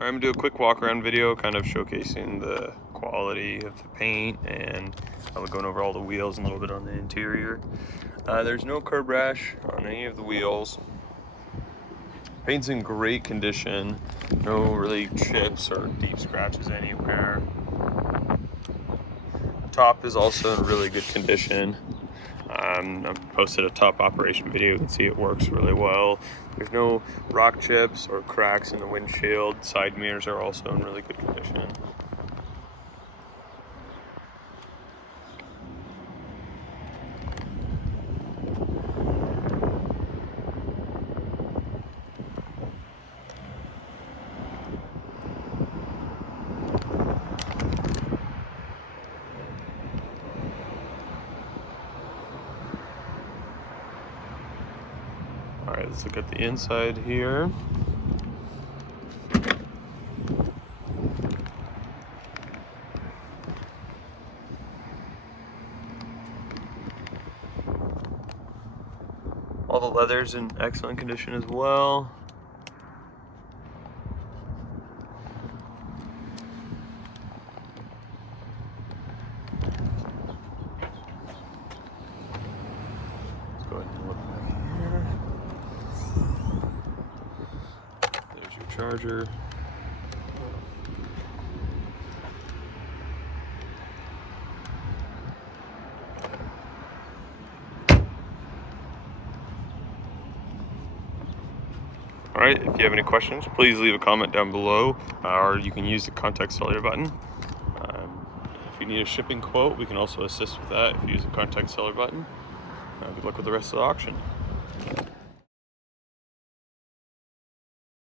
I'm gonna do a quick walk around video, kind of showcasing the quality of the paint, and I'll be going over all the wheels and a little bit on the interior. There's no curb rash on any of the wheels. Paint's in great condition. No really chips or deep scratches anywhere. Top is also in really good condition. I've posted a top operation video. You can see it works really well. There's no rock chips or cracks in the windshield. Side mirrors are also in really good condition. All right, let's look at the inside here. All the leather's in excellent condition as well. Let's go ahead and look back here. There's your charger. All right, if you have any questions, please leave a comment down below, or you can use the contact seller button. If you need a shipping quote, we can also assist with that if you use the contact seller button. Good luck with the rest of the auction.